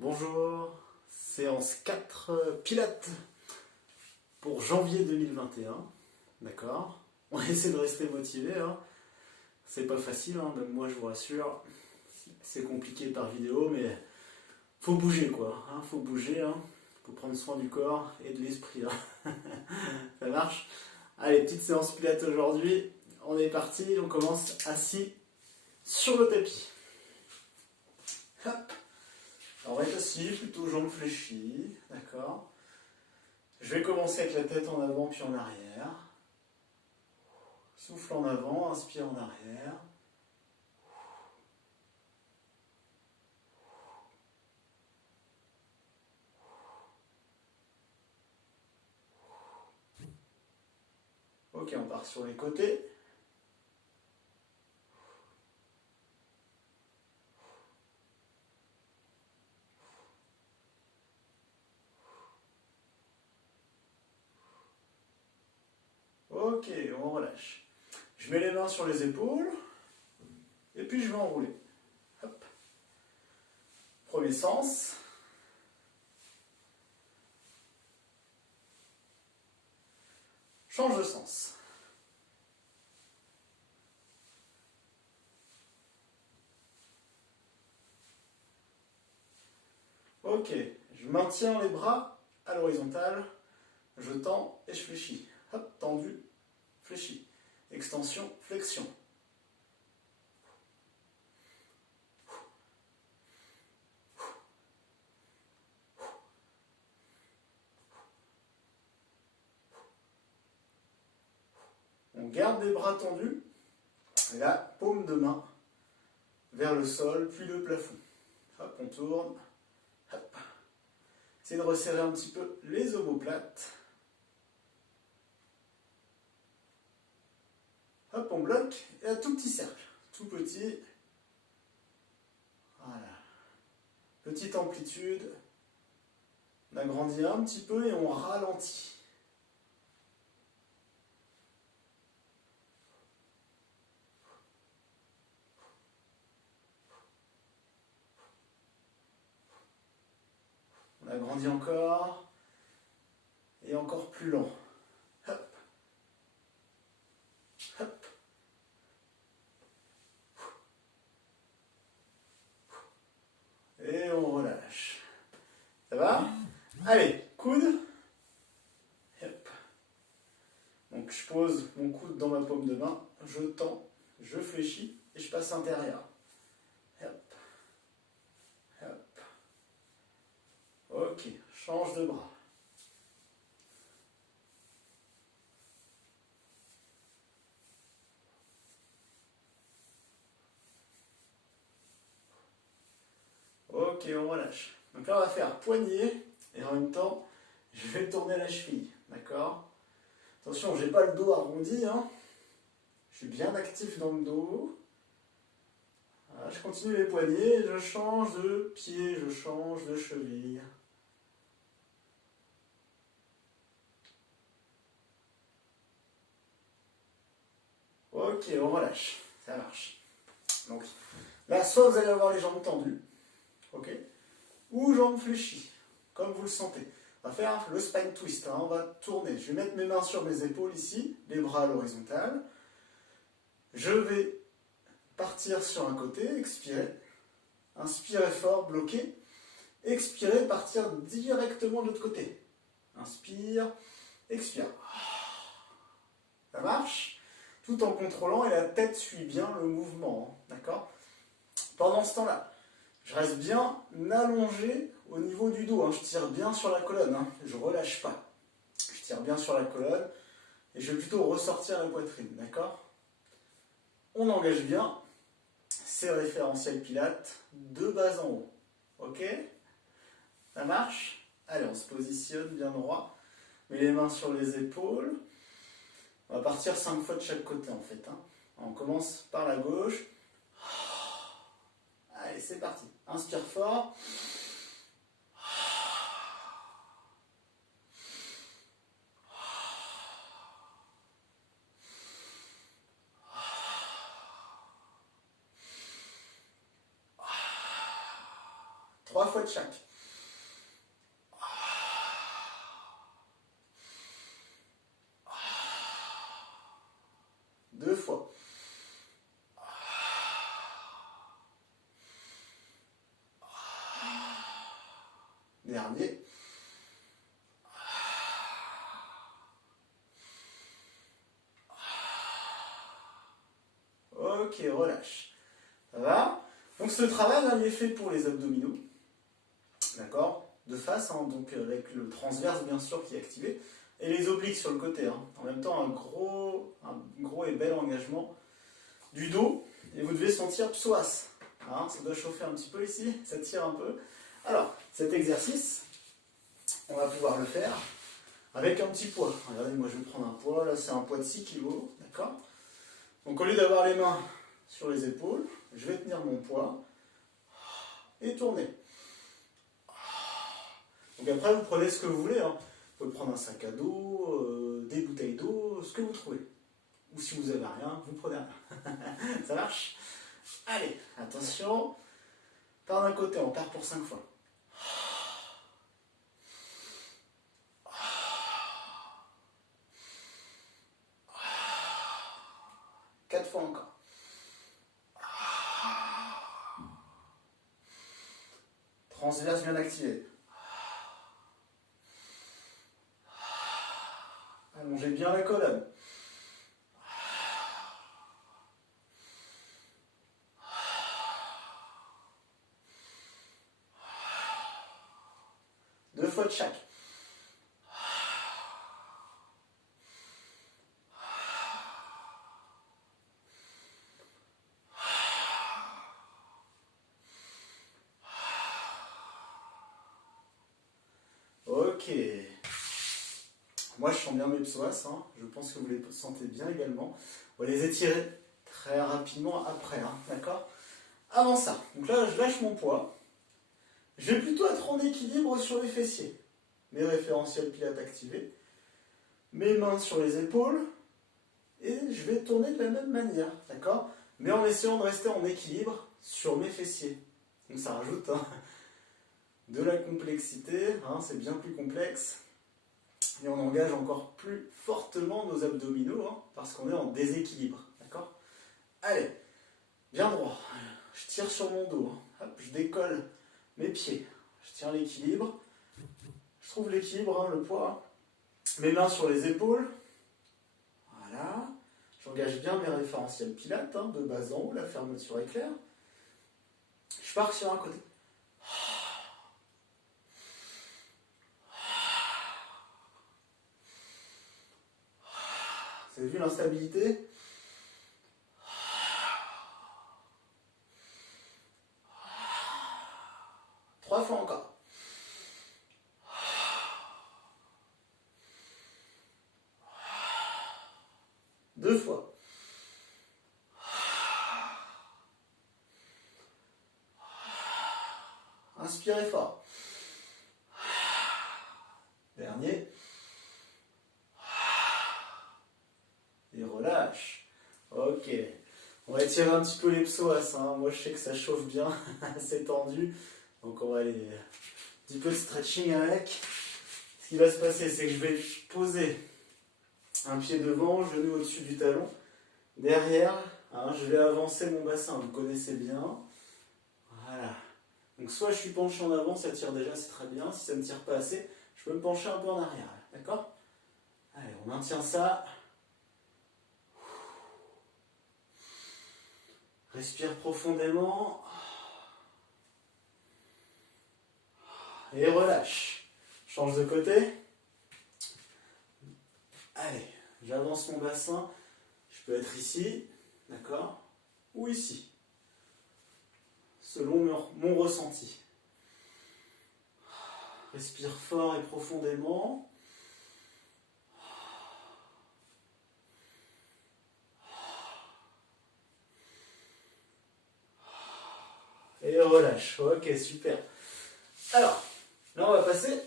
Bonjour, séance 4 Pilates pour janvier 2021, d'accord. On va essayer de rester motivé, hein. C'est pas facile, hein, même moi je vous rassure, c'est compliqué par vidéo, mais faut bouger quoi, hein, faut bouger, hein. Faut prendre soin du corps et de l'esprit, hein. Ça marche. Allez, petite séance Pilates aujourd'hui, on est parti, on commence assis sur le tapis. Hop. Alors, on va être assis, plutôt jambes fléchies, d'accord. Je vais commencer avec la tête en avant puis en arrière. Souffle en avant, inspire en arrière. Ok, on part sur les côtés. Ok, on relâche. Je mets les mains sur les épaules. Et puis je vais enrouler. Hop. Premier sens. Change de sens. Ok, je maintiens les bras à l'horizontale. Je tends et je fléchis. Hop, tendu, fléchi. Extension, flexion. On garde les bras tendus, et la paume de main vers le sol, puis le plafond. Hop, on tourne. Hop. Essayez de resserrer un petit peu les omoplates. Hop, on bloque, et un tout petit cercle. Tout petit. Voilà. Petite amplitude. On agrandit un petit peu et on ralentit. On agrandit encore. Et encore plus lent. Hop. Hop. Et on relâche. Ça va? Allez, coude. Hop. Donc je pose mon coude dans ma paume de main, je tends, je fléchis et je passe intérieur. Hop. Hop. Ok, change de bras. Ok, on relâche. Donc là, on va faire poignet et en même temps, je vais tourner la cheville. D'accord? Attention, j'ai pas le dos arrondi, hein. Je suis bien actif dans le dos. Voilà, je continue les poignets, je change de pied, je change de cheville. Ok, on relâche. Ça marche. Donc là, soit vous allez avoir les jambes tendues, ok, ou jambes fléchies, comme vous le sentez. On va faire le spine twist, hein. On va tourner. Je vais mettre mes mains sur mes épaules ici, les bras à l'horizontale. Je vais partir sur un côté, expirer. Inspirez fort, bloquez. Expirez, partir directement de l'autre côté. Inspire, expire. Ça marche? Tout en contrôlant et la tête suit bien le mouvement, hein. D'accord? Pendant ce temps-là, je reste bien allongé au niveau du dos, hein. Je tire bien sur la colonne, hein. Je ne relâche pas. Je tire bien sur la colonne et je vais plutôt ressortir la poitrine, d'accord? On engage bien ces référentiels pilates de bas en haut. Ok? Ça marche? Allez, on se positionne bien droit. Mets les mains sur les épaules. On va partir 5 fois de chaque côté en fait, hein. On commence par la gauche. Allez, c'est parti. Inspire fort. Trois fois de chaque. Dernier. Ok, relâche. Ça va? Donc ce travail, il est fait pour les abdominaux. D'accord? De face, hein, donc avec le transverse bien sûr qui est activé. Et les obliques sur le côté. Hein. En même temps, un gros et bel engagement du dos. Et vous devez sentir psoas. Hein, ça doit chauffer un petit peu ici, ça tire un peu. Alors, cet exercice, on va pouvoir le faire avec un petit poids. Regardez, moi je vais prendre un poids, là c'est un poids de 6 kg, d'accord? Donc au lieu d'avoir les mains sur les épaules, je vais tenir mon poids et tourner. Donc après vous prenez ce que vous voulez, hein. Vous pouvez prendre un sac à dos, des bouteilles d'eau, ce que vous trouvez. Ou si vous n'avez rien, vous prenez rien. Ça marche? Allez, attention. Par d'un côté, on part pour 5 fois. 4 fois encore. Transverse bien activé. Allongez bien la colonne. Deux fois de chaque. Ok. Moi, je sens bien mes psoas. Hein. Je pense que vous les sentez bien également. On va les étirer très rapidement après. Hein. D'accord? Avant ça. Donc là, je lâche mon poids. Je vais plutôt être en équilibre sur les fessiers. Mes référentiels pilates activés. Mes mains sur les épaules. Et je vais tourner de la même manière. D'accord? Mais en essayant de rester en équilibre sur mes fessiers. Donc ça rajoute de la complexité. Hein, c'est bien plus complexe. Et on engage encore plus fortement nos abdominaux, hein, parce qu'on est en déséquilibre, d'accord? Allez, bien droit, je tire sur mon dos, hein. Hop, je décolle mes pieds, je tiens l'équilibre, je trouve l'équilibre, hein, le poids, mes mains sur les épaules, voilà, j'engage bien mes référentiels pilates, hein, de bas en haut, la fermeture éclair, je pars sur un côté. Vous avez vu l'instabilité? Trois fois encore. Deux fois. Inspirez fort. Dernier. Et relâche. Ok. On va étirer un petit peu les psoas. Hein. Moi, je sais que ça chauffe bien. C'est tendu. Donc, on va aller un petit peu de stretching avec. Ce qui va se passer, c'est que je vais poser un pied devant, genou au-dessus du talon. Derrière, hein, je vais avancer mon bassin. Vous connaissez bien. Voilà. Donc, soit je suis penché en avant, ça tire déjà, c'est très bien. Si ça ne me tire pas assez, je peux me pencher un peu en arrière. D'accord? Allez, on maintient ça. Respire profondément. Et relâche. Change de côté. Allez, j'avance mon bassin. Je peux être ici, d'accord? Ou ici. Selon mon ressenti. Respire fort et profondément. Et relâche. Ok, super. Alors, là on va passer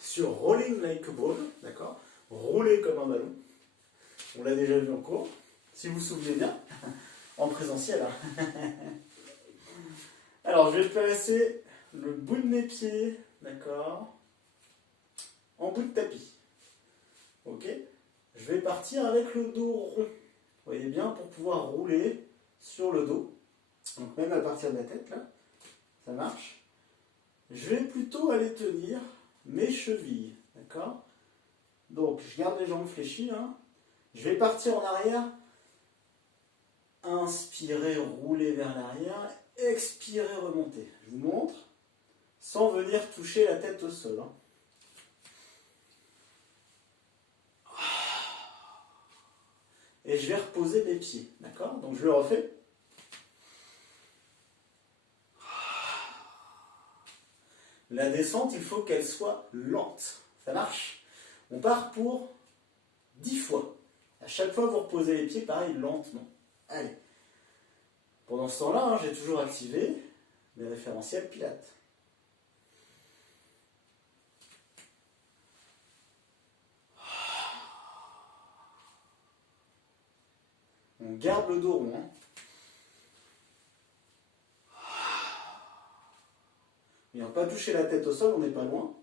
sur rolling like a ball, d'accord? Rouler comme un ballon. On l'a déjà vu en cours. Si vous vous souvenez bien, en présentiel. Hein. Alors, je vais placer le bout de mes pieds, d'accord, en bout de tapis. Ok? Je vais partir avec le dos rond. Vous voyez bien, pour pouvoir rouler sur le dos. Donc même à partir de la tête, là, ça marche. je vais plutôt aller tenir mes chevilles. D'accord? Donc, je garde les jambes fléchies. Hein. Je vais partir en arrière. Inspirez, roulez vers l'arrière. Expirez, remontez. Je vous montre. Sans venir toucher la tête au sol. Hein. Et je vais reposer mes pieds. D'accord? Donc, je le refais. La descente, il faut qu'elle soit lente. Ça marche? On part pour 10 fois. À chaque fois, vous reposez les pieds, pareil, lentement. Allez. Pendant ce temps-là, hein, j'ai toujours activé mes référentiels Pilates. On garde le dos rond. Hein. Et on ne va pas toucher la tête au sol, on n'est pas loin.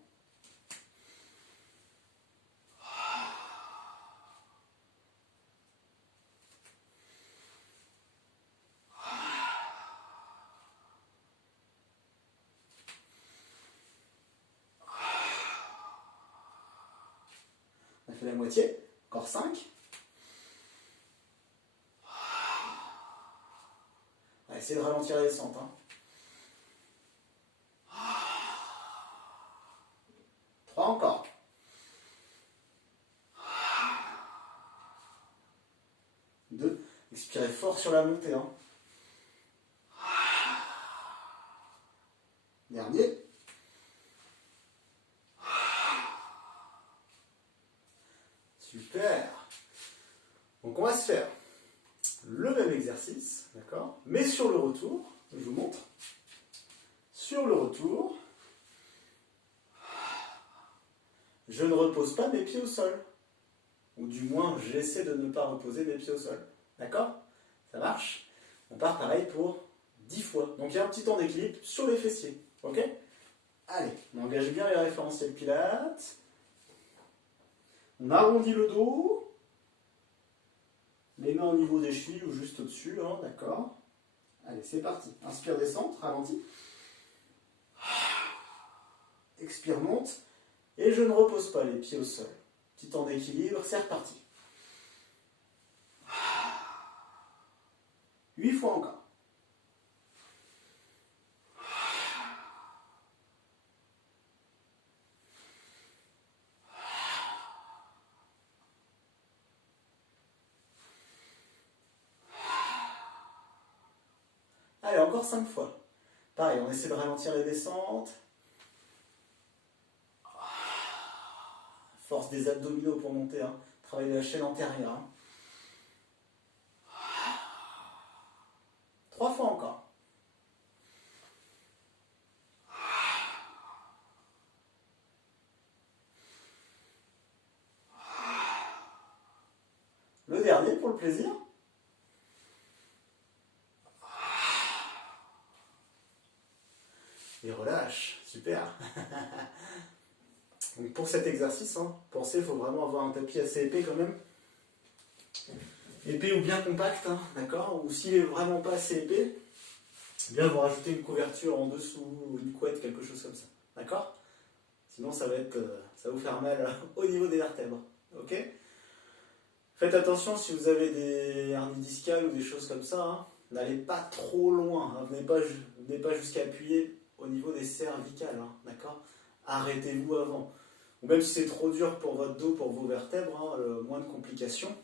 On a fait la moitié. Encore 5. On va essayer de ralentir la descente. Hein. 3 encore. 2. Expirez fort sur la montée. Hein. Dernier. Super. Donc on va se faire le même exercice, d'accord? Mais sur le retour, je vous montre. Sur le retour, je ne repose pas mes pieds au sol. Ou du moins, j'essaie de ne pas reposer mes pieds au sol. D'accord? Ça marche? On part pareil pour 10 fois. Donc il y a un petit temps d'équilibre sur les fessiers. Ok? Allez, on engage bien les référentiels Pilates. On arrondit le dos. Les mains au niveau des chevilles ou juste au-dessus. Hein, d'accord? Allez, c'est parti. Inspire, descente, ralentis. Expire, monte. Et je ne repose pas les pieds au sol. Petit temps d'équilibre, c'est reparti. 8 fois encore. Allez, encore 5 fois. Pareil, on essaie de ralentir les descentes. Force des abdominaux pour monter. Hein. Travailler la chaîne antérieure. Hein. 3 fois encore. Le dernier pour le plaisir. Et relâche. Super. Donc pour cet exercice, hein, pensez, il faut vraiment avoir un tapis assez épais quand même. Épais ou bien compact, hein, d'accord? Ou s'il est vraiment pas assez épais, bien vous rajoutez une couverture en dessous, une couette, quelque chose comme ça. D'accord? Sinon ça va vous faire mal au niveau des vertèbres. Ok? Faites attention si vous avez des hernies discales ou des choses comme ça, hein, n'allez pas trop loin, hein, venez pas jusqu'à appuyer au niveau des cervicales, hein, d'accord? Arrêtez-vous avant. Ou même si c'est trop dur pour votre dos, pour vos vertèbres, hein, moins de complications.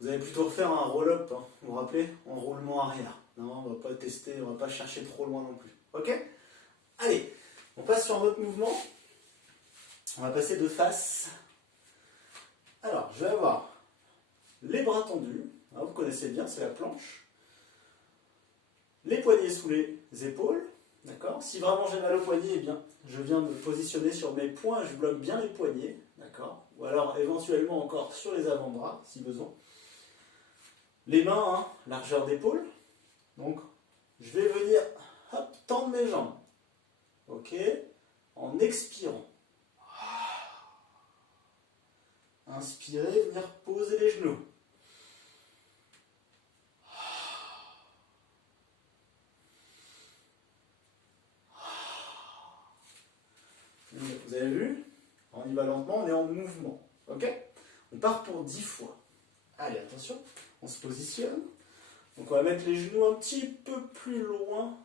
Vous allez plutôt refaire un roll-up, hein, vous vous rappelez, enroulement arrière. Non, on ne va pas tester, on ne va pas chercher trop loin non plus. Ok? Allez, on passe sur un autre mouvement. On va passer de face. Alors, je vais avoir les bras tendus. Hein, vous connaissez bien, c'est la planche. Les poignets sous les épaules. D'accord? Si vraiment j'ai mal au poignet, eh bien, je viens me positionner sur mes poings, je bloque bien les poignets. D'accord? Ou alors éventuellement encore sur les avant-bras, si besoin. Les mains, hein, largeur d'épaule. Donc, je vais venir hop, tendre mes jambes. Ok? En expirant. Inspirez, venir poser les genoux. y va lentement, on est en mouvement. Ok? On part pour 10 fois. Allez, attention, on se positionne. Donc on va mettre les genoux un petit peu plus loin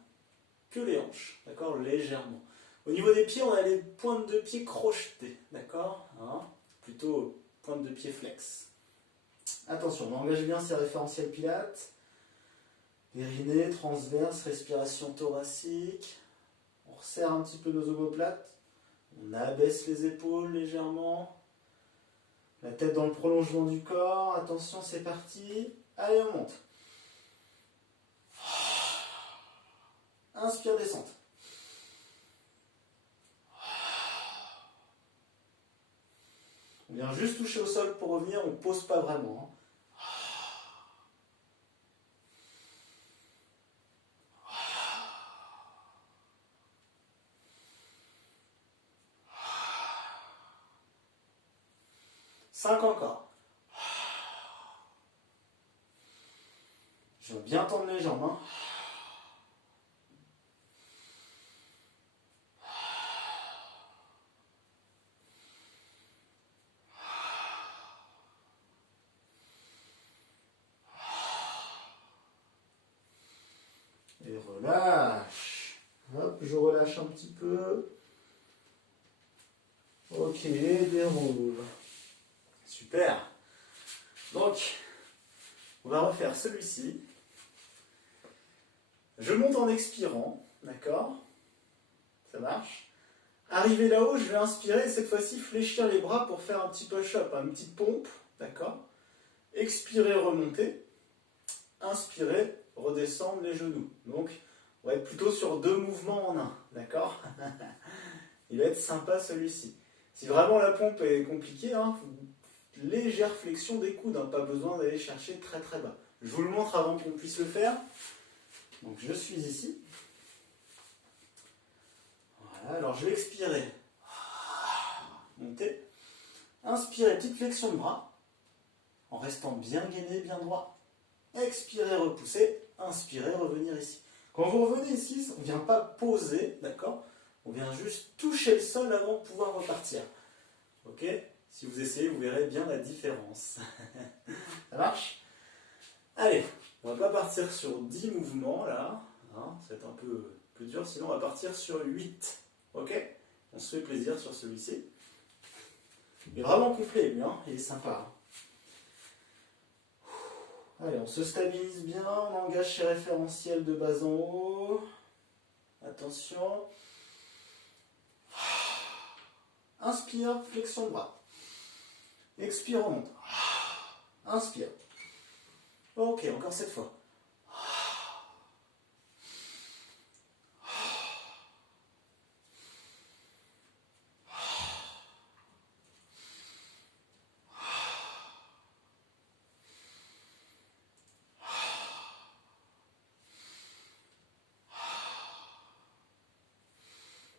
que les hanches, d'accord? Légèrement. Au niveau des pieds, on a les pointes de pied crochetées, d'accord? Hein? Plutôt pointe de pied flex. Attention, on engage bien ces référentiels pilates. Périnée, transverse, respiration thoracique. On resserre un petit peu nos omoplates. On abaisse les épaules légèrement. La tête dans le prolongement du corps. Attention, c'est parti. Allez, on monte. Inspire, descente. On vient juste toucher au sol pour revenir, on ne pose pas vraiment. 5 encore. Je vais bien tendre les jambes. Et relâche. Hop, je relâche un petit peu. Ok, déroule. Super. Donc, on va refaire celui-ci. Je monte en expirant, d'accord? Ça marche. Arrivé là-haut, je vais inspirer et cette fois-ci fléchir les bras pour faire un petit push-up, une petite pompe, d'accord? Expirer, remonter. Inspirer, redescendre les genoux. Donc, on va être plutôt sur 2 mouvements en un, d'accord? Il va être sympa celui-ci. Si vraiment la pompe est compliquée, légère flexion des coudes, pas besoin d'aller chercher très très bas. Je vous le montre avant qu'on puisse le faire. Donc je suis ici. Voilà, alors je vais expirer. Monter. Inspirer, petite flexion de bras. En restant bien gainé, bien droit. Expirer, repousser. Inspirer, revenir ici. Quand vous revenez ici, on ne vient pas poser, d'accord? On vient juste toucher le sol avant de pouvoir repartir. Ok? Si vous essayez, vous verrez bien la différence. Ça marche? Allez, on va pas partir sur 10 mouvements là. Ça va être un peu plus dur, sinon on va partir sur 8. Ok? On se fait plaisir sur celui-ci. Il est vraiment complet lui, il est sympa. Allez, on se stabilise bien, on engage ses référentiels de bas en haut. Attention. Inspire, flexion de bras. Expire, on monte. Inspire. Ok, encore cette fois.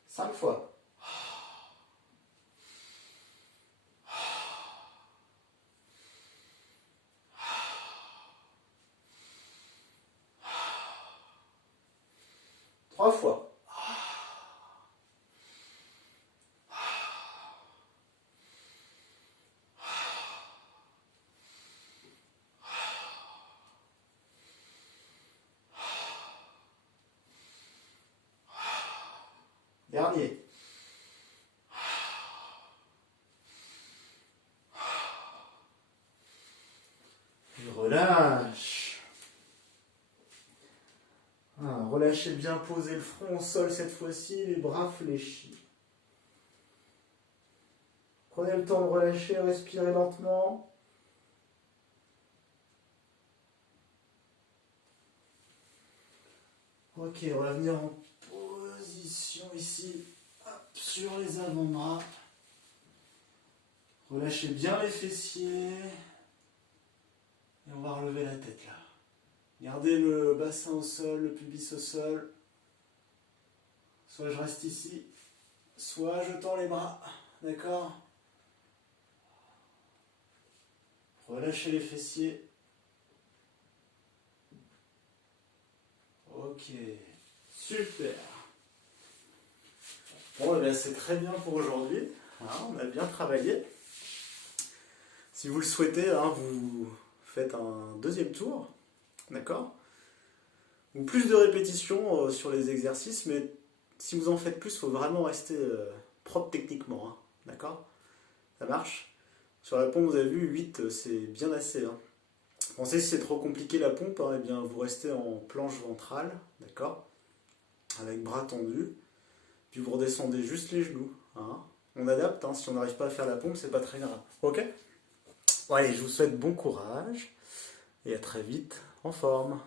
5 fois. 3 fois. Dernier. Je relâche. Relâchez bien, posez le front au sol cette fois-ci, les bras fléchis. Prenez le temps de relâcher, respirez lentement. Ok, on va venir en position ici, hop, sur les avant-bras. Relâchez bien les fessiers. Et on va relever la tête là. Gardez le bassin au sol, le pubis au sol. Soit je reste ici, soit je tends les bras. D'accord? Relâchez les fessiers. Ok, super. Bon, eh bien, c'est très bien pour aujourd'hui. On a bien travaillé. Si vous le souhaitez, vous faites un deuxième tour, d'accord? Ou plus de répétitions sur les exercices, mais si vous en faites plus, il faut vraiment rester propre techniquement, d'accord? Ça marche? Sur la pompe, vous avez vu, 8, c'est bien assez. Pensez si c'est trop compliqué la pompe, eh bien vous restez en planche ventrale, d'accord? Avec bras tendus, puis vous redescendez juste les genoux. On adapte, si on n'arrive pas à faire la pompe, c'est pas très grave. Ok? Bon, allez, je vous souhaite bon courage et à très vite en forme.